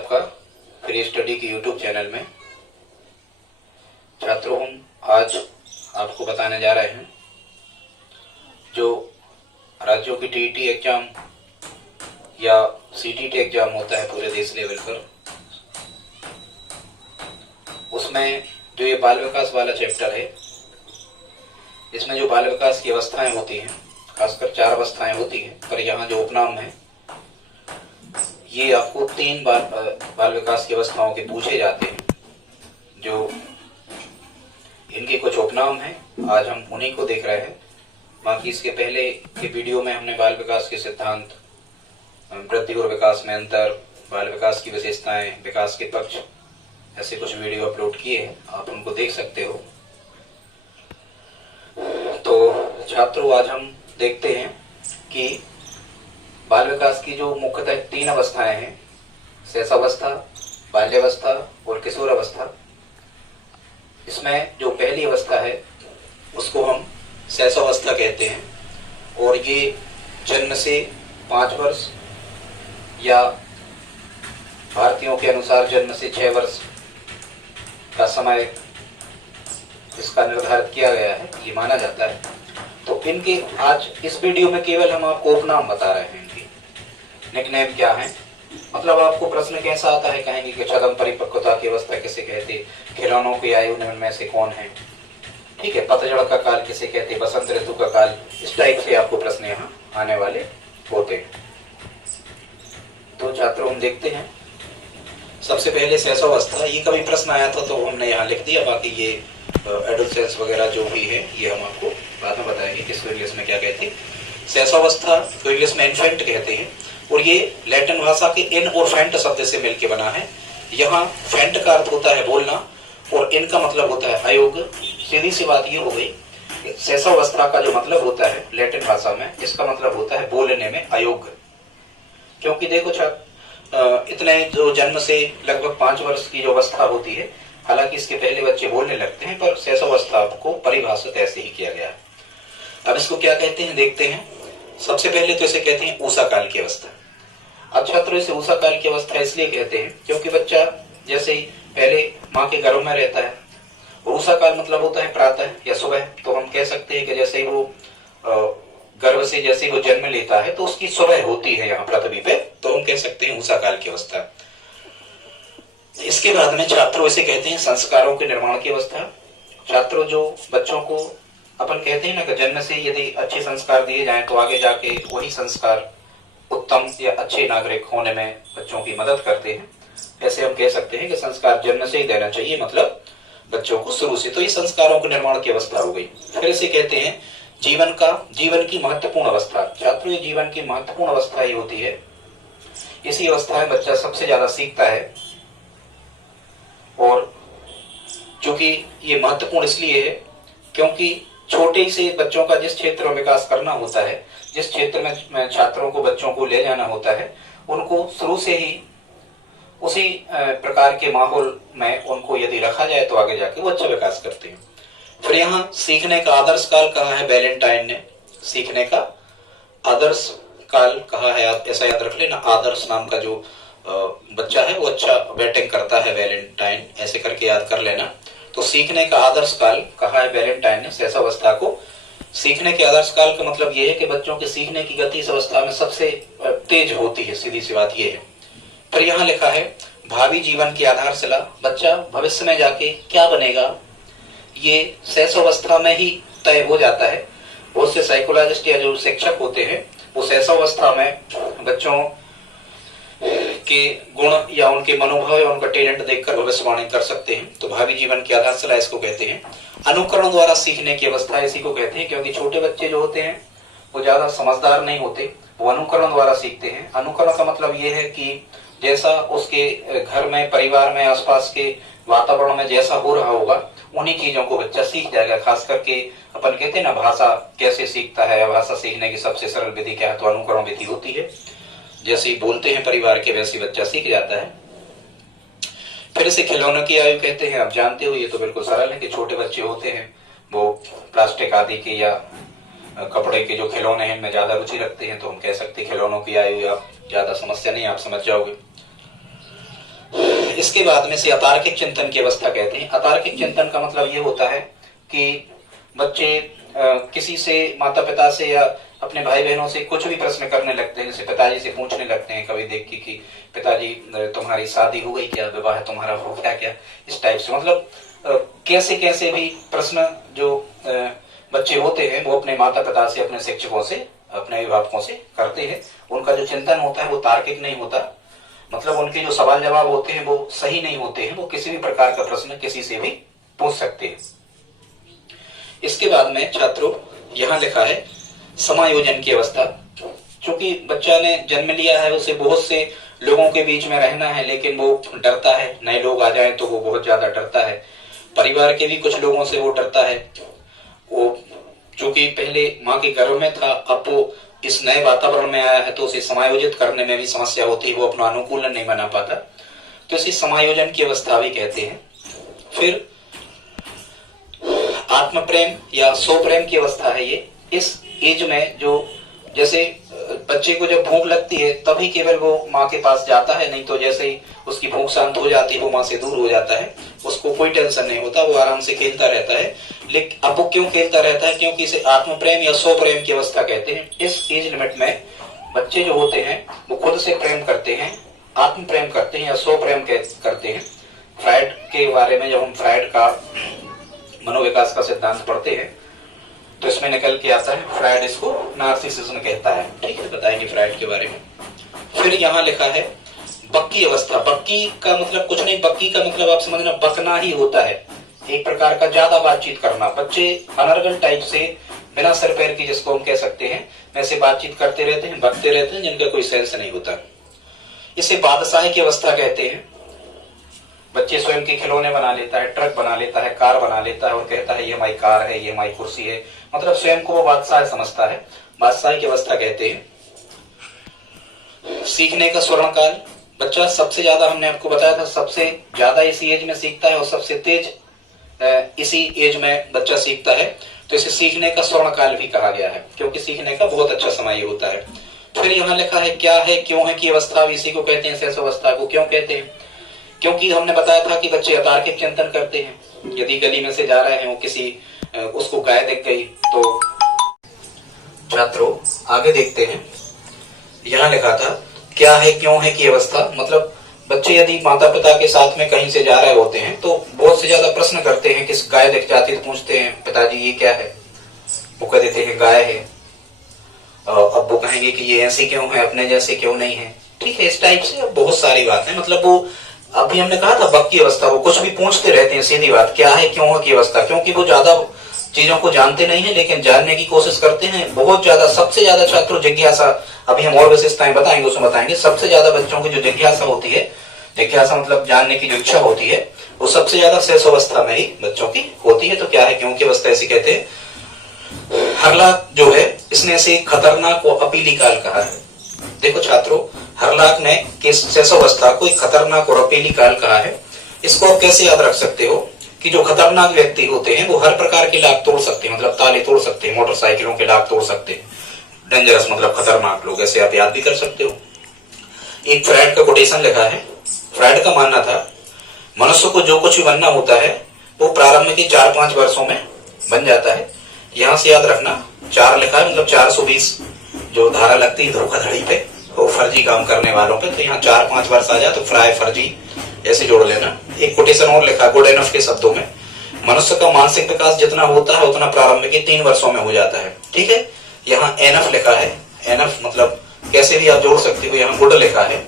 आपका free study के YouTube channel में। छात्रों, हम आज आपको बताने जा रहे हैं जो राज्यों की टीईटी एग्जाम या सीटीटी एग्जाम होता है पूरे देश लेवल पर, उसमें जो ये बाल विकास वाला चैप्टर है, इसमें जो बाल विकास की अवस्थाएं होती हैं, खासकर 4 अवस्थाएं होती हैं, पर यहाँ जो उपनाम है ये आपको 3 बाल विकास की अवस्थाओं के पूछे जाते हैं। जो इनके कुछ उपनाम हैं, आज हम उन्हीं को देख रहे हैं। बाकी इसके पहले के वीडियो में हमने बाल विकास के सिद्धांत, वृद्धि और विकास में अंतर, बाल विकास की विशेषताएं, विकास के पक्ष, ऐसे कुछ वीडियो अपलोड किए हैं, आप उनको देख सकते हो। तो छात्रों, आज हम देखते हैं कि बाल विकास की जो मुख्यतः 3 अवस्थाएं हैं, शैशवावस्था, बाल्यावस्था और किशोरावस्था। इसमें जो पहली अवस्था है उसको हम शैशवावस्था कहते हैं और ये जन्म से 5 वर्ष या भारतीयों के अनुसार जन्म से 6 वर्ष का समय इसका निर्धारित किया गया है, ये माना जाता है। तो इनके आज इस वीडियो में केवल हम आपको उपनाम बता रहे हैं। इनकी निकनेम क्या है, मतलब आपको प्रश्न कैसा आता है, कहेंगे कि छदम परिपक्वता की अवस्था किसे कहते, खिलौनों की आयु में से कौन है, ठीक है, पतझड़ का काल किसे कहते, बसंत ऋतु का काल, इस टाइप से आपको प्रश्न यहाँ आने वाले होते हैं। तो छात्रों, हम देखते हैं सबसे पहले शैशवावस्था। ये कभी प्रश्न आया था तो हमने यहाँ लिख दिया, बाकी ये एडोलसेंस वगैरह जो भी है ये हम आपको बाद में बताएंगे किसको इंग्लिश में क्या कहते हैं। शैशवावस्था को इंग्लिश में इन्फेंट कहते हैं और ये लैटिन भाषा के इन और फेंट शब्द से मिलकर बना है। यहाँ फेंट का अर्थ होता है बोलना और इन का मतलब होता है अयोग। सीधी सी बात ये हो गई, शैशवावस्था का जो मतलब होता है लैटिन भाषा में, इसका मतलब होता है बोलने में अयोग्य। क्योंकि देखो इतने जो जन्म से लगभग 5 वर्ष की जो अवस्था होती है, हालांकि इसके पहले बच्चे बोलने लगते हैं, पर शैशवावस्था को परिभाषित ऐसे ही किया गया है। अब इसको क्या कहते हैं देखते हैं। सबसे पहले तो इसे कहते हैं ऊषा काल की अवस्था। अब छात्रों, इसे ऊषा काल की अवस्था इसलिए कहते हैं क्योंकि बच्चा जैसे ही पहले माँ के गर्भ में रहता है, ऊषा काल मतलब होता है प्रातः या सुबह। तो हम कह सकते हैं कि जैसे ही वो गर्भ से जैसे ही वो जन्म लेता है तो उसकी सुबह होती है यहाँ पृथ्वी पे, तो हम कह सकते हैं ऊषा काल की अवस्था। इसके बाद में छात्रों इसे कहते हैं संस्कारों के निर्माण की अवस्था। छात्रों, जो बच्चों को अपन कहते हैं ना कि जन्म से यदि अच्छे संस्कार दिए जाएं तो आगे जाके वही संस्कार उत्तम या अच्छे नागरिक होने में बच्चों की मदद करते हैं। ऐसे हम कह सकते हैं कि संस्कार जन्म से ही देना चाहिए, मतलब बच्चों को शुरू से। तो ये संस्कारों के निर्माण की अवस्था हो गई। फिर इसे कहते हैं जीवन की महत्वपूर्ण अवस्था। छात्रों, ये जीवन की महत्वपूर्ण अवस्था ही होती है। इसी अवस्था में बच्चा सबसे ज्यादा सीखता है और चूंकि ये महत्वपूर्ण इसलिए है क्योंकि छोटे से बच्चों का जिस क्षेत्र में विकास करना होता है, जिस क्षेत्र में छात्रों को बच्चों को ले जाना होता है, उनको शुरू से ही उसी प्रकार के माहौल में उनको यदि रखा जाए तो आगे जाके वो अच्छा विकास करते हैं। फिर यहाँ सीखने का आदर्श काल कहा है वैलेंटाइन ने। सीखने का आदर्श काल कहा है, ऐसा याद रख लेना। आदर्श नाम का जो बच्चा है वो अच्छा बैटिंग करता है, वैलेंटाइन, ऐसे करके याद कर लेना। तो सीखने का आदर्श काल कहा है वैलेंटाइन ने शैशवावस्था को। सीखने के आदर्श काल का मतलब ये है कि बच्चों के सीखने की गति इस अवस्था में सबसे तेज होती है, सीधी सी बात ये है। फिर यहाँ लिखा है भावी जीवन की आधारशिला। बच्चा भविष्य में जाके क्या बनेगा ये शैशवावस्था में ही तय हो जाता है। बहुत से साइकोलॉजिस्ट या जो शिक्षक होते हैं वो शैशवावस्था में बच्चों के गुण या उनके मनोभाव या उनका टैलेंट देखकर भविष्यवाणी कर सकते हैं। तो भावी जीवन की आधारशिला इसको कहते हैं। अनुकरण द्वारा सीखने की अवस्था इसी को कहते हैं, क्योंकि छोटे बच्चे जो होते हैं वो ज्यादा समझदार नहीं होते, वो अनुकरण द्वारा सीखते हैं। अनुकरण का मतलब ये है कि जैसा उसके घर में, परिवार में, आसपास के वातावरण में जैसा हो रहा होगा उन्हीं चीजों को बच्चा सीख जाएगा। खास करके अपन कहते हैं ना, भाषा कैसे सीखता है या भाषा सीखने की सबसे सरल विधि क्या है, तो अनुकरण विधि होती है। जैसे ही बोलते हैं परिवार के वैसे बच्चा सीख जाता है। फिर इसे खिलौनों की आयु कहते हैं। आप जानते हो ये तो बिल्कुल सरल है कि छोटे बच्चे होते हैं वो प्लास्टिक आदि के या कपड़े के जो खिलौने हैं इनमें ज्यादा रुचि रखते हैं, तो हम कह सकते हैं खिलौनों की आयु, या ज्यादा समस्या नहीं, आप समझ जाओगे। इसके बाद में से अतार्किक चिंतन की अवस्था कहते हैं। अतार्किक चिंतन का मतलब ये होता है कि बच्चे किसी से, माता पिता से या अपने भाई बहनों से कुछ भी प्रश्न करने लगते हैं। जैसे पिताजी से पूछने लगते हैं कभी देख के कि पिताजी तुम्हारी शादी हो गई क्या, विवाह तुम्हारा हो गया क्या, इस टाइप से। मतलब कैसे कैसे भी प्रश्न जो बच्चे होते हैं वो अपने माता पिता से, अपने शिक्षकों से, अपने अभिभावकों से करते हैं। उनका जो चिंतन होता है वो तार्किक नहीं होता, मतलब उनके जो सवाल जवाब होते हैं वो सही नहीं होते हैं। वो किसी भी प्रकार का प्रश्न किसी से भी पूछ सकते हैं। इसके बाद में छात्रों यहाँ लिखा है समायोजन की अवस्था। चूंकि बच्चा ने जन्म लिया है, उसे बहुत से लोगों के बीच में रहना है, लेकिन वो डरता है। नए लोग आ जाएं तो वो बहुत ज्यादा डरता है। परिवार के भी कुछ लोगों से वो डरता है। वो चूंकि पहले माँ के गर्भ में था, अब वो इस नए वातावरण में आया है तो उसे समायोजित करने में भी समस्या होती है, वो अपना अनुकूलन नहीं बना पाता, तो इसे समायोजन की अवस्था भी कहते हैं। फिर आत्म प्रेम या स्व प्रेम की अवस्था है ये। इस एज में जो, जैसे बच्चे को जब भूख लगती है तभी केवल वो माँ के पास जाता है, नहीं तो जैसे ही उसकी भूख शांत हो जाती है वो माँ से दूर हो जाता है, उसको कोई टेंशन नहीं होता, वो आराम से खेलता रहता है। लेकिन अब वो क्यों खेलता रहता है? क्योंकि इसे आत्म प्रेम या स्व प्रेम की अवस्था कहते हैं। इस एज लिमिट में बच्चे जो होते हैं वो खुद से प्रेम करते हैं, आत्म प्रेम करते हैं या स्व प्रेम करते हैं। फ्राइड के बारे में जब हम फ्राइड का मनोविकास का सिद्धांत पढ़ते हैं तो इसमें निकल के आता है, फ्राइड इसको नार्सिसिज्म कहता है। ठीक है, बताएंगे फ्राइड के बारे में। फिर यहाँ लिखा है बक्की अवस्था। बक्की का मतलब कुछ नहीं, बक्की का मतलब आप समझना बकना ही होता है, एक प्रकार का ज्यादा बातचीत करना। बच्चे अनर्गल टाइप से बिना सर पैर की, जिसको हम कह सकते हैं, वैसे बातचीत करते रहते हैं, बकते रहते हैं, जिनका कोई सेंस नहीं होता। इसे बादशाही की अवस्था कहते हैं। बच्चे स्वयं के खिलौने बना लेता है, ट्रक बना लेता है, कार बना लेता है और कहता है ये हमारी कार है, ये हमारी कुर्सी है, मतलब स्वयं को वो बादशाह समझता है। बादशाही की अवस्था कहते हैं। सीखने का स्वर्ण काल। बच्चा सबसे ज्यादा, हमने आपको बताया था, सबसे ज्यादा इसी एज में सीखता है और सबसे तेज इसी एज में बच्चा सीखता है, तो इसे सीखने का स्वर्ण काल भी कहा गया है, क्योंकि सीखने का बहुत अच्छा समय होता है। फिर यहाँ लिखा है क्या है, क्यों है की अवस्था, इसी को कहते हैं, शेष अवस्था को क्यों कहते हैं? क्योंकि हमने बताया था कि बच्चे अतार्किक चिंतन करते हैं। यदि गली में से जा रहे हैं, वो किसी उसको गाय दिख गई तो। छात्रों आगे देखते हैं, यहाँ लिखा था क्या है क्यों है की अवस्था। मतलब बच्चे यदि माता पिता के साथ में कहीं से जा रहे होते हैं तो बहुत से ज्यादा प्रश्न करते हैं। किस गाय दिख जाती तो पूछते हैं पिताजी ये क्या है, वो कह देते हैं गाय है। अब वो कहेंगे कि ये ऐसी क्यों है, अपने जैसे क्यों नहीं है। ठीक है, इस टाइप से बहुत सारी बात है। मतलब वो अभी हमने कहा था बक की अवस्था, वो कुछ भी पूछते रहते हैं, सीधी बात क्या है क्यों है की अवस्था, क्योंकि वो ज्यादा चीजों को जानते नहीं है लेकिन जानने की कोशिश करते हैं बहुत ज्यादा। सबसे ज्यादा छात्रों जिज्ञासा, अभी हम और विशेषताएं बताएंगे उसमें बताएंगे। सबसे ज्यादा बच्चों की जो जिज्ञासा होती है, जिज्ञासा मतलब जानने की जो इच्छा होती है, वो सबसे ज्यादा शेष अवस्था में ही बच्चों की होती है। तो क्या है क्यों की अवस्था ऐसी कहते हैं। हरलाक जो है, इसने इसे खतरनाक व अपीली काल कहा है। देखो छात्रों, हरलाक ने शेष अवस्था को एक खतरनाक और अपीली काल कहा है। इसको आप कैसे याद रख सकते हो कि जो खतरनाक व्यक्ति होते हैं वो हर प्रकार के लाख तोड़ सकते हैं, मतलब ताले तोड़ सकते हैं, मोटरसाइकिलों के लाख तोड़ सकते हैं। डेंजरस मतलब खतरनाक लोग, ऐसे आप याद भी कर सकते हो। एक फ्राइड का कोटेशन लिखा है। फ्राइड का मानना था मनुष्य को जो कुछ भी बनना होता है वो प्रारंभ के 4-5 वर्षों में बन जाता है। यहाँ से याद रखना 4 लिखा है, मतलब 420 जो धारा लगती है धोखाधड़ी पे, वो फर्जी काम करने वालों पे, तो यहाँ 4-5 वर्ष आ जाए तो फ्राई फर्जी ऐसे जोड़ लेना। एक कोटेशन और लिखा गुड एनफ के शब्दों में, मनुष्य का मानसिक विकास जितना होता है उतना प्रारंभ के 3 वर्षों में हो जाता है। ठीक है, यहाँ एनफ लिखा है। एनफ मतलब कैसे भी आप जोड़ सकते हो, यहाँ गुड लिखा है।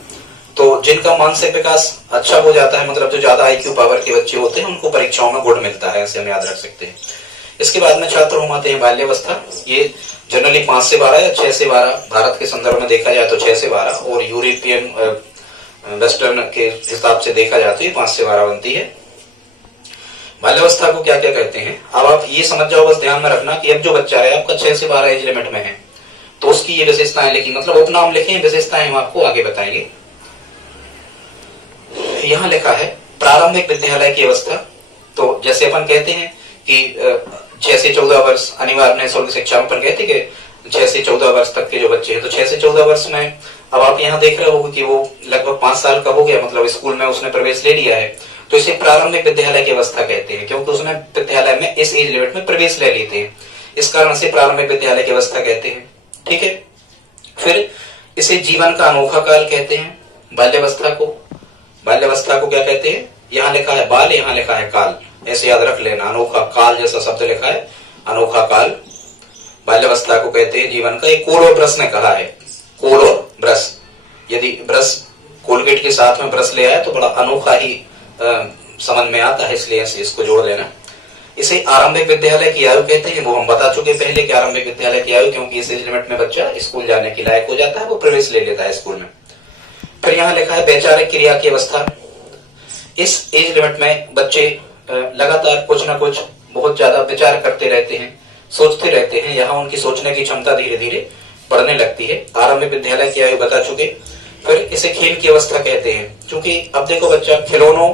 तो जिनका मानसिक विकास अच्छा हो जाता है, मतलब जो ज्यादा IQ पावर के बच्चे होते हैं, उनको परीक्षाओं में गुड मिलता है, ऐसे हम याद रख सकते हैं। इसके बाद में छात्र हम आते हैं बाल्यावस्था। ये जनरली 5 से 12 या 6 से 12, भारत के संदर्भ में देखा जाए तो 6 से 12, और यूरोपियन वेस्टर्न के हिसाब से देखा जाए तो ये 5 से 12 बनती है। बाल्यावस्था को क्या क्या कहते हैं, अब आप ये समझ जाओ, बस ध्यान में रखना कि अब जो बच्चा है आपका 6 से 12 एज लिमिट में है, तो उसकी ये विशेषताएं लिखी, मतलब उपनाम लिखे, विशेषताएं हम आपको आगे बताएंगे। यहाँ लिखा है प्रारंभिक विद्यालय की अवस्था। तो जैसे अपन कहते हैं कि 6 से 14 वर्ष अनिवार्य निःशुल्क शिक्षा, अपन कहते हैं कि 6 से 14 वर्ष तक के जो बच्चे हैं, तो 6 से 14 वर्ष में अब आप यहाँ देख रहे हो कि वो लगभग 5 साल का हो गया, मतलब स्कूल में उसने प्रवेश ले लिया है, तो इसे प्रारंभिक विद्यालय की अवस्था कहते हैं, क्योंकि उसने विद्यालय में इस एज लिमिट में प्रवेश ले लेते हैं, इस कारण से प्रारंभिक विद्यालय की अवस्था कहते हैं। ठीक है, फिर इसे जीवन का अनोखा काल कहते हैं। बाल्यावस्था को क्या कहते हैं? यहाँ लिखा है बाल, यहाँ लिखा है काल, ऐसे याद रख लेना। अनोखा काल जैसा शब्द लिखा है, अनोखा काल बाल्यावस्था को कहते हैं जीवन का। एक कोल और ब्रश ने कहा है, कोल और ब्रश, यदि ब्रश कोलगेट के साथ में ब्रश ले आए तो बड़ा अनोखा ही समझ में आता है, इसलिए इसको जोड़ लेना। इसे आरंभिक विद्यालय की आयु कहते हैं, वो हम बता चुके पहले कि आरंभिक विद्यालय की आयु, क्योंकि इस एज लिमिट में बच्चा स्कूल जाने के लायक हो जाता है, वो प्रवेश ले लेता है स्कूल में। फिर यहाँ लिखा है वैचारिक क्रिया की अवस्था। इस एज लिमिट में बच्चे लगातार कुछ ना कुछ बहुत ज्यादा विचार करते रहते हैं, सोचते रहते हैं, यहाँ उनकी सोचने की क्षमता धीरे धीरे बढ़ने लगती है। आरंभिक विद्यालय की आयु बता चुके। फिर इसे खेल की अवस्था कहते हैं, क्योंकि अब देखो बच्चा खिलौनों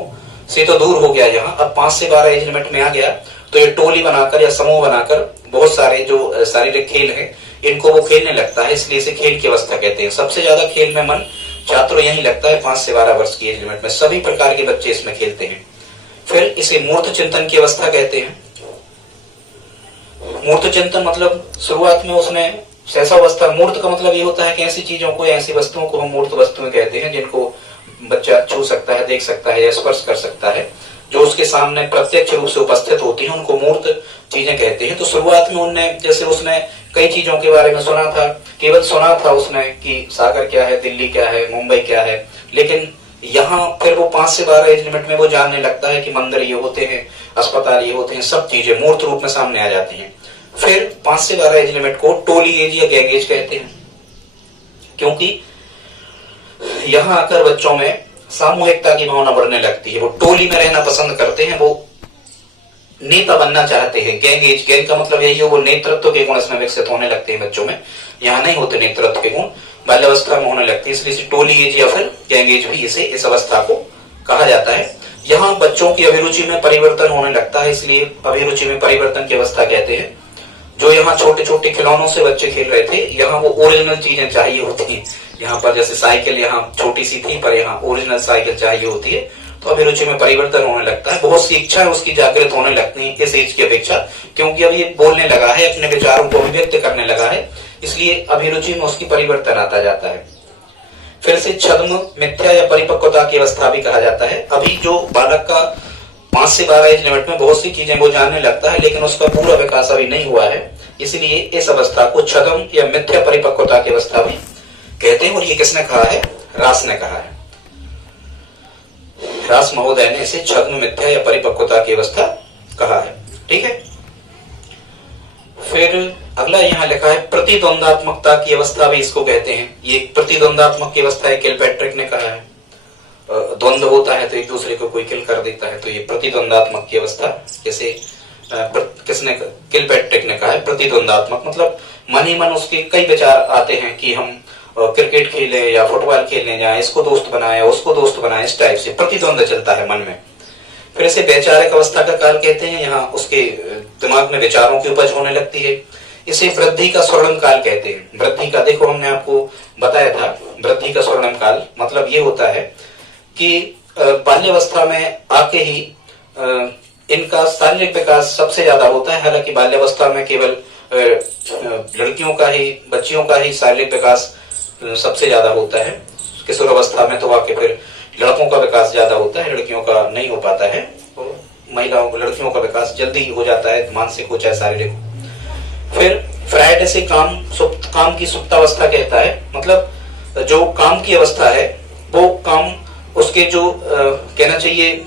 से तो दूर हो गया, यहाँ अब 5 से 12 एज लिमिट में आ गया, तो ये टोली बनाकर या समूह बनाकर बहुत सारे जो शारीरिक खेल हैं इनको वो खेलने लगता है, इसलिए इसे खेल की अवस्था कहते हैं। सबसे ज्यादा खेल में मन छात्रों यही लगता है 5 से 12 वर्ष की एज लिमिट में, सभी प्रकार के बच्चे इसमें खेलते हैं। फिर इसे मूर्त चिंतन की अवस्था कहते हैं। मूर्त चिंतन मतलब शुरुआत में उसने ऐसा अवस्था, मूर्त का मतलब ये होता है कि ऐसी चीजों को, ऐसी वस्तुओं को हम मूर्त वस्तुएं कहते हैं जिनको बच्चा छू सकता है, देख सकता है या स्पर्श कर सकता है, जो उसके सामने प्रत्यक्ष रूप से उपस्थित होती हैं, उनको मूर्त चीजें कहते हैं। तो शुरुआत में उनने, जैसे उसने कई चीजों के बारे में सुना था, केवल सुना था उसने कि सागर क्या है, दिल्ली क्या है, मुंबई क्या है, लेकिन यहाँ फिर वो 5 से 12 एज लिमिट में वो जानने लगता है कि मंदिर ये होते हैं, अस्पताल ये होते हैं, सब चीजें मूर्त रूप में सामने आ जाती हैं। फिर 5 से 12 एज लिमिट को टोली एज या गैंग एज कहते हैं, क्योंकि यहाँ आकर बच्चों में सामूहिकता की भावना बढ़ने लगती है, वो टोली में रहना पसंद करते हैं, वो नेता बनना चाहते हैं। गैंग एज, गैंग का मतलब यही है, वो नेतृत्व के गुण इसमें विकसित होने लगते हैं बच्चों में, यहाँ नहीं होते नेतृत्व के गुण, बाल्यावस्था में होने लगती है, इसलिए इसे टोली एज या फिर गैंग एज भी इसे इस अवस्था को कहा जाता है। यहाँ बच्चों की अभिरुचि में परिवर्तन होने लगता है, इसलिए अभिरुचि में परिवर्तन की अवस्था कहते हैं। जो यहाँ छोटे छोटे खिलौनों से बच्चे खेल रहे थे, यहाँ वो ओरिजिनल चीजें चाहिए होती है। यहाँ पर जैसे साइकिल यहाँ छोटी सी थी, पर यहाँ ओरिजिनल साइकिल चाहिए होती है, तो अभिरुचि में परिवर्तन होने लगता है। बहुत सी इच्छाएं उसकी जागृत होने लगती हैं इस एज की अपेक्षा, क्योंकि अब ये बोलने लगा है, अपने विचारों को अभिव्यक्त करने लगा है, इसलिए अभिरुचि में उसकी परिवर्तन आता जाता है। फिर से छद्म, मिथ्या या परिपक्वता की अवस्था भी कहा जाता है। अभी जो बालक का 5 से 12 एज लिमिट में बहुत सी चीजें वो जानने लगता है, लेकिन उसका पूरा विकास अभी नहीं हुआ है, इसलिए इस अवस्था को छद्म या मिथ्या परिपक्वता की अवस्था भी कहते हैं। और ये किसने कहा है? रास ने कहा है, रास महोदय ने इसे छद्म, मिथ्या या परिपक्वता की अवस्था कहा है। ठीक है, फिर अगला यहाँ लिखा है प्रतिद्वंदात्मकता की अवस्था भी इसको कहते हैं। ये प्रतिद्वंदात्मक की अवस्था है, किलपैट्रिक ने कहा है। द्वंद्व होता है तो एक दूसरे को कोई किल कर देता है, तो ये प्रतिद्वंदात्मक की अवस्था, जैसे किसने, किलपैट्रिक ने कहा है प्रतिद्वंदात्मक, मतलब मन ही मन उसके कई विचार आते हैं कि हम क्रिकेट खेलें या फुटबॉल खेलने जाएं, इसको दोस्त बनाएं, उसको दोस्त बनाएं, इस टाइप से प्रतिद्वंद चलता है मन में। फिर इसे वैचारिक अवस्था का काल कहते हैं, यहाँ उसके दिमाग में विचारों की उपज होने लगती है। इसे वृद्धि का स्वर्णिम काल कहते हैं। वृद्धि का, देखो हमने आपको बताया था, वृद्धि का स्वर्णिम काल मतलब ये होता है कि बाल्यावस्था में आके ही इनका शारीरिक विकास सबसे ज्यादा होता है। हालांकि बाल्यावस्था में केवल लड़कियों का ही, बच्चियों का ही शारीरिक विकास सबसे ज्यादा होता है। किशोर अवस्था में तो आके फिर लड़कों का विकास ज्यादा होता है, लड़कियों का नहीं हो पाता है। तो महिलाओं, लड़कियों का विकास जल्दी हो जाता है, मानसिक हो चाहे शारीरिक। फिर फ्राइड इसे काम की सुप्तावस्था कहता है, मतलब जो काम की अवस्था है वो काम उसके जो कहना चाहिए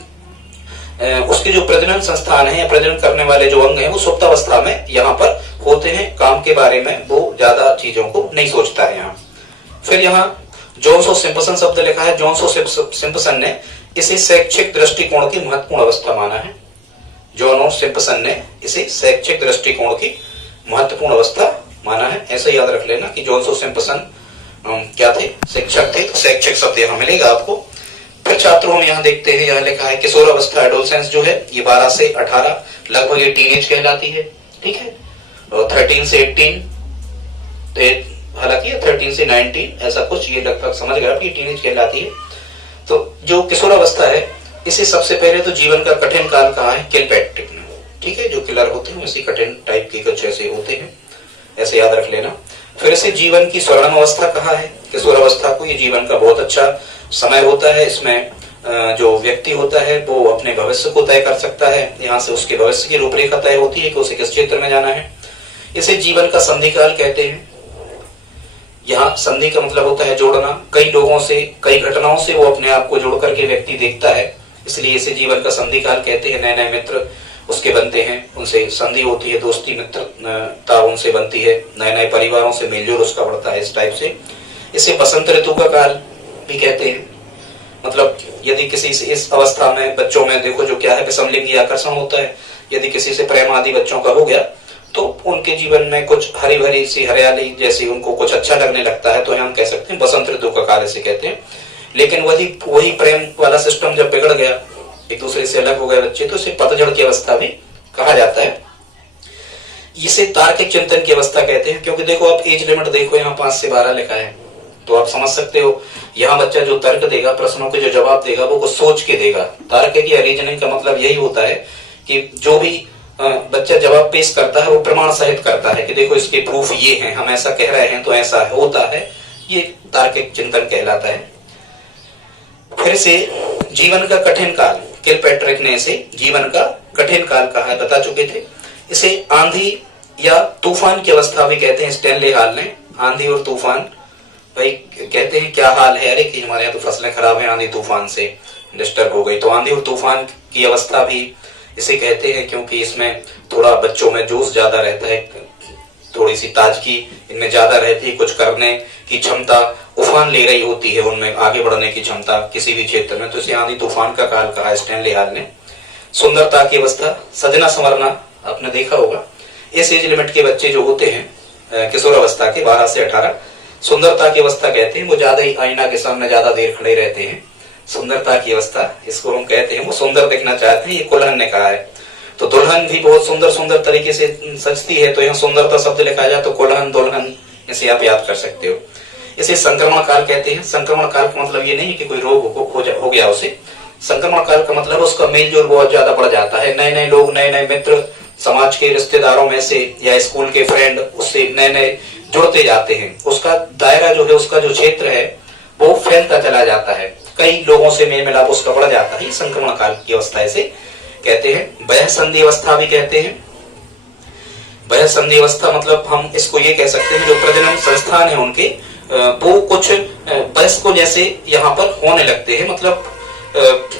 उसके जो प्रजनन संस्थान है या प्रजनन करने वाले जो अंग हैं वो सुप्तावस्था में यहाँ पर होते हैं। काम के बारे में वो ज्यादा चीजों को नहीं सोचता है यहाँ। फिर यहाँ जोन्स और सिम्पसन शब्द लिखा है। जोन्स और सिम्पसन ने इसे शैक्षिक दृष्टिकोण की महत्वपूर्ण अवस्था माना है। जॉन और सिम्पसन ने इसे शैक्षिक दृष्टिकोण की महत्वपूर्ण अवस्था माना है। ऐसे याद रख लेना कि जोन्स और सिम्पसन क्या थे? शिक्षक थे। शैक्षिक शब्द यहाँ मिलेगा आपको। फिर छात्रों हम यहाँ देखते हैं, यहाँ लिखा है किशोर अवस्था, एडोलसेंस जो है ये 12 से 18, लगभग ये टीनेज कहलाती है। ठीक है, और 13 से 18 तो हालांकि 13 से 19 ऐसा कुछ, ये लगभग समझ गए आप, ये टीनेज कहलाती है। तो जो किशोरावस्था है, इसे सबसे पहले तो जीवन का कठिन काल कहा है किलपैट्रिक ने, ठीक है। जो किलर होते हैं वैसे कठिन टाइप के कुछ ऐसे होते हैं, ऐसे याद रख लेना। फिर इसे जीवन की स्वर्णिम अवस्था कहा है किशोरावस्था को। ये जीवन का बहुत अच्छा समय होता है। इसमें जो व्यक्ति होता है वो अपने भविष्य को तय कर सकता है। यहाँ से उसके भविष्य की रूपरेखा तय होती है कि उसे किस क्षेत्र में जाना है। इसे जीवन का संधि काल कहते हैं। यहाँ संधि का मतलब होता है जोड़ना। कई लोगों से, कई घटनाओं से वो अपने आप को जोड़ करके व्यक्ति देखता है, इसलिए इसे जीवन का संधि काल कहते हैं। नए नए मित्र उसके बनते हैं, उनसे संधि होती है, दोस्ती मित्रता उनसे बनती है, नए नए परिवारों से मेलजोल उसका बढ़ता है, इस टाइप से। इसे बसंत ऋतु का काल भी कहते हैं। मतलब यदि किसी से इस अवस्था में, बच्चों में देखो जो क्या है, विषमलिंगी आकर्षण होता है। यदि किसी से प्रेम आदि बच्चों का हो गया तो उनके जीवन में कुछ हरी भरी सी हरियाली जैसी उनको कुछ अच्छा लगने लगता है, तो हम कह सकते हैं बसंत ऋतु का काल इसे कहते हैं। लेकिन वही प्रेम वाला सिस्टम जब बिगड़ गया, एक दूसरे से अलग हो गए बच्चे, तो इसे पतझड़ की अवस्था भी कहा जाता है। इसे तार्किक चिंतन की अवस्था कहते हैं, क्योंकि देखो आप एज लिमिट देखो, यहाँ 5 से 12 लिखा है, तो आप समझ सकते हो यहाँ बच्चा जो तर्क देगा, प्रश्नों के जो जवाब देगा वो कुछ सोच के देगा। तार्किक या रीजनिंग का मतलब यही होता है कि जो भी बच्चा जवाब पेश करता है वो प्रमाण सहित करता है कि देखो इसके प्रूफ ये हैं, हम ऐसा कह रहे हैं तो ऐसा होता है। ये तार्किक चिंतन कहलाता है। फिर से जीवन का कठिन काल, किलपैट्रिक ने इसे जीवन का कठिन काल कहा है, बता चुके थे। इसे आंधी या तूफान की अवस्था भी कहते हैं स्टैनले हॉल ने। आंधी और तूफान, भाई कहते हैं क्या हाल है, अरे कि हमारे यहाँ तो फसलें खराब है, आंधी तूफान से डिस्टर्ब हो गई। तो आंधी और तूफान की अवस्था भी इसे कहते हैं, क्योंकि इसमें थोड़ा बच्चों में जोश ज्यादा रहता है, थोड़ी सी ताजगी इनमें ज्यादा रहती है, कुछ करने की क्षमता उफान ले रही होती है, उनमें आगे बढ़ने की क्षमता किसी भी क्षेत्र में। तो इसे आंधी तूफान का काल कहा स्टैनले हॉल ने। सुंदरता की अवस्था, सजना संवरना आपने देखा होगा। इस एज लिमिट के बच्चे जो होते हैं किशोरावस्था के 12 से 18, सुंदरता की अवस्था कहते हैं। वो ज्यादा ही आईना के सामने ज्यादा देर खड़े रहते हैं, सुंदरता की अवस्था इसको हम कहते हैं। वो सुंदर दिखना चाहते हैं, ये कुल्हन ने कहा है। तो दुल्हन भी बहुत सुंदर सुंदर तरीके से सजती है, तो यहाँ सुंदरता शब्द लिखा जाए तो कुल्हन, दुल्हन, इसे आप याद कर सकते हो। इसे संक्रमण काल कहते हैं। संक्रमण काल का मतलब ये नहीं कि कोई रोग हो गया उसे। संक्रमण काल का मतलब उसका मेलजोल बहुत ज्यादा बढ़ जाता है। नए नए लोग, नए नए मित्र, समाज के रिश्तेदारों में से या स्कूल के फ्रेंड उससे नए नए जुड़ते जाते हैं। उसका दायरा जो है, उसका जो क्षेत्र है वो फैलता चला जाता है, कई लोगों से मेल मिलाप उसका बढ़ जाता है। संक्रमण काल की अवस्था इसे कहते हैं। वह संधि अवस्था भी कहते हैं। वह संधि अवस्था मतलब हम इसको ये कह सकते हैं, जो प्रजनन संस्थान है उनके वो कुछ वयस्कों जैसे यहाँ पर होने लगते हैं। मतलब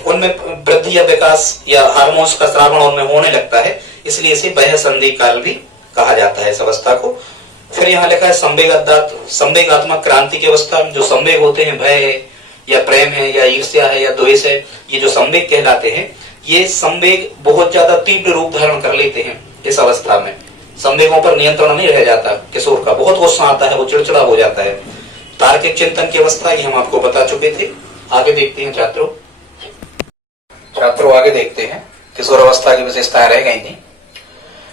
उनमें वृद्धि या विकास या हार्मोन्स का श्रावण उनमें होने लगता है, इसलिए इसे वह संधि काल भी कहा जाता है इस अवस्था को। फिर यहाँ लिखा है संवेगात्मक क्रांति की अवस्था। जो संवेग होते हैं, भय है या प्रेम है या ईर्ष्या है या द्वेष है, ये जो संवेग कहलाते हैं, ये संवेग बहुत ज्यादा तीव्र रूप धारण कर लेते हैं इस अवस्था में। संवेगों पर नियंत्रण नहीं रह जाता किशोर का, बहुत गुस्सा आता है, वो चिड़चिड़ा हो जाता है। तार्किक चिंतन की अवस्था ये हम आपको बता चुके थे। आगे देखते हैं छात्रों आगे देखते हैं। किशोर अवस्था की विशेषताएं रह गई थी।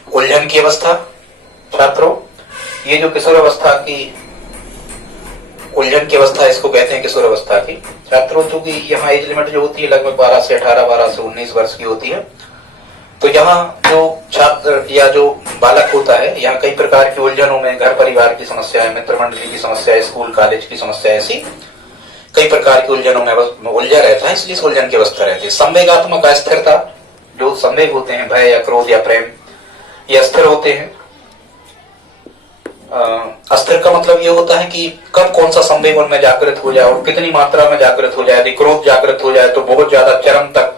उलझन की अवस्था, छात्रों ये जो किशोर अवस्था की उलझन की अवस्था इसको कहते हैं किशोर अवस्था की। छात्रों चूंकि यहाँ एज लिमिट जो होती है लगभग 12 से 18, 12 से 19 वर्ष की होती है, तो यहाँ जो छात्र या जो बालक होता है, यहाँ कई प्रकार की उलझनों में, घर परिवार की समस्याएं, मित्र मंडली की समस्या, स्कूल कॉलेज की समस्या, ऐसी कई प्रकार की उलझनों में उलझा रहता है, इसलिए इस उलझन की अवस्था रहती है। संवेगात्मक अस्थिरता, जो संवेग होते हैं, भय या क्रोध या प्रेम, ये अस्थिर होते हैं। अस्थिर का मतलब ये होता है कि कब कौन सा संवेग उनमें जागृत हो जाए और कितनी मात्रा में जागृत हो जाए। यदि क्रोध जागृत हो जाए तो बहुत ज्यादा चरम तक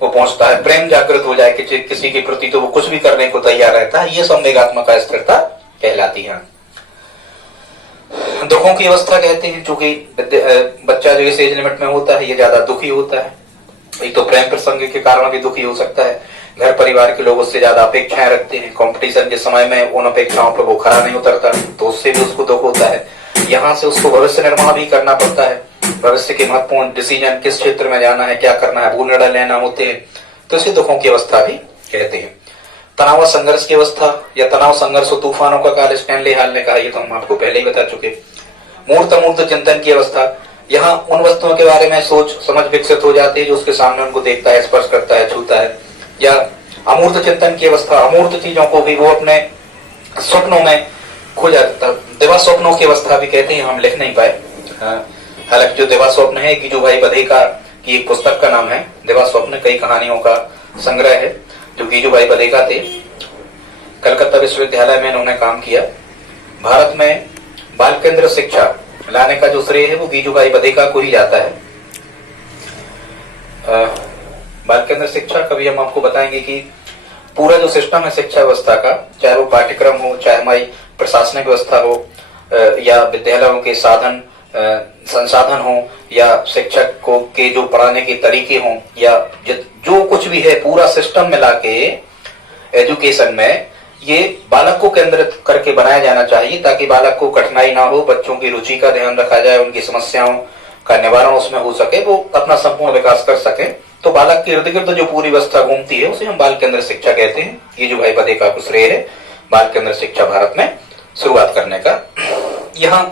वो पहुंचता है। प्रेम जागृत हो जाए किसी के प्रति तो वो कुछ भी करने को तैयार रहता है। ये संवेगात्मक अस्थिरता कहलाती है। दुखों की अवस्था कहते हैं, चूंकि बच्चा जो इस एज लिमिट में होता है ये ज्यादा दुखी होता है। एक तो प्रेम प्रसंग के कारण भी दुखी हो सकता है, घर परिवार के लोग उससे ज्यादा अपेक्षाएं रखते हैं, कंपटीशन के समय में उन अपेक्षाओं पर वो खरा नहीं उतरता तो उससे भी उसको दुख होता है। यहाँ से उसको भविष्य निर्माण भी करना पड़ता है, भविष्य के महत्वपूर्ण डिसीजन, किस क्षेत्र में जाना है, क्या करना है, वो निर्णय लेना होते हैं, तो इसे दुखों की अवस्था भी कहते हैं। तनाव संघर्ष की अवस्था या तनाव संघर्ष और तूफानों का काल स्टैनली हॉल ने कहा, ये तो हम आपको पहले ही बता चुके। मूर्त अमूर्त चिंतन की अवस्था, यहाँ उन वस्तुओं के बारे में सोच समझ विकसित हो जाती है जो उसके सामने उनको देखता है, स्पर्श करता है, छूता है। या अमूर्त चिंतन की अवस्था, अमूर्त चीजों को भी वो अपने स्वप्नों में खो जाता। दिवा स्वप्नों की अवस्था भी कहते हैं, हम लिख नहीं पाए। हालांकि जो दिवा स्वप्न है गीजूभाई बधेका की एक पुस्तक का नाम है दिवा स्वप्न, कई कहानियों का संग्रह है जो गीजूभाई बधेका थे। कलकत्ता विश्वविद्यालय में इन्होंने काम किया। भारत में बाल केंद्र शिक्षा लाने का जो श्रेय है वो गीजूभाई बधेका को ही जाता है। बाल केंद्र शिक्षा कभी हम आपको बताएंगे कि पूरा जो सिस्टम है शिक्षा व्यवस्था का, चाहे वो पाठ्यक्रम हो, चाहे हमारी प्रशासनिक व्यवस्था हो, या विद्यालयों के साधन संसाधन हो, या शिक्षक को के जो पढ़ाने के तरीके हों, या जो कुछ भी है पूरा सिस्टम मिला के एजुकेशन में ये बालक को केंद्रित करके बनाया जाना चाहिए, ताकि बालक को कठिनाई ना हो, बच्चों की रुचि का ध्यान रखा जाए, उनकी समस्याओं का निवारण उसमें हो सके, वो अपना संपूर्ण विकास कर सके। तो बालक के इर्द गिर्द जो पूरी व्यवस्था घूमती है उसे हम बाल केंद्र शिक्षा कहते हैं। गीजूभाई बधेका को श्रेय है बाल केंद्र शिक्षा भारत में शुरुआत करने का। यहाँ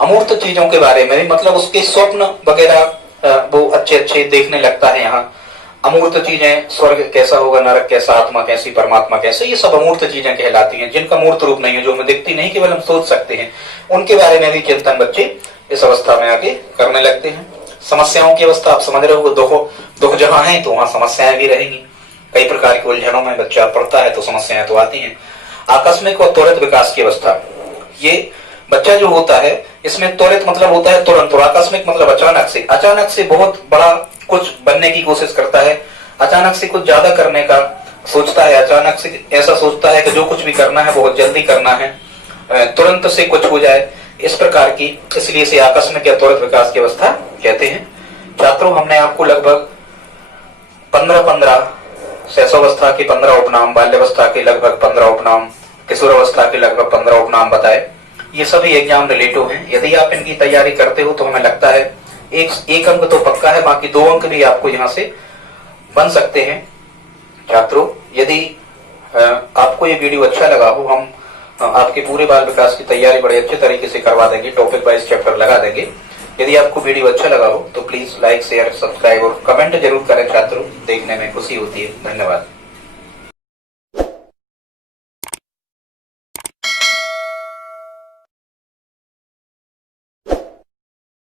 अमूर्त चीजों के बारे में, मतलब उसके स्वप्न वगैरह वो अच्छे अच्छे देखने लगता है। यहाँ अमूर्त चीजें, स्वर्ग कैसा होगा, नरक कैसा, आत्मा कैसी, परमात्मा कैसे, ये सब अमूर्त चीजें कहलाती हैं, जिनका मूर्त रूप नहीं है, जो हमें दिखती नहीं, केवल हम सोच सकते हैं। उनके बारे में भी चिंतन बच्चे इस अवस्था में आके करने लगते हैं। समस्याओं की अवस्था, आप समझ रहे हो, दुख जहां है तो वहां समस्याएं भी रहेंगी। कई प्रकार की उलझनों में बच्चा पढ़ता है तो समस्याएं तो आती हैं। आकस्मिक और त्वरित विकास की अवस्था, ये बच्चा जो होता है इसमें त्वरित मतलब होता है तुरंत, और आकस्मिक मतलब अचानक से बहुत बड़ा कुछ बनने की कोशिश करता है, अचानक से कुछ ज्यादा करने का सोचता है, अचानक से ऐसा सोचता है कि जो कुछ भी करना है बहुत जल्दी करना है, तुरंत से कुछ हो जाए, इस प्रकार की, इसलिए इसे आकस्मिक या त्वरित विकास की अवस्था कहते हैं। छात्रों, हमने आपको लगभग 15 शैशवावस्था के 15 उपनाम, बाल्यावस्था के लगभग 15 उपनाम, किशोरावस्था के लगभग 15 उपनाम बताए। ये सभी एग्जाम रिलेटिव हैं। यदि आप इनकी तैयारी करते हो तो हमें लगता है एक अंक तो पक्का है, बाकी 2 अंक भी आपको यहाँ से बन सकते हैं। छात्रों, यदि आपको ये वीडियो अच्छा लगा हो, हम आपके पूरे बाल विकास की तैयारी बड़े अच्छे तरीके से करवा देंगे, टॉपिक वाइज चैप्टर लगा देंगे। यदि आपको वीडियो अच्छा लगा हो तो प्लीज लाइक, शेयर, सब्सक्राइब और कमेंट जरूर करें छात्रों, देखने में खुशी होती है। धन्यवाद।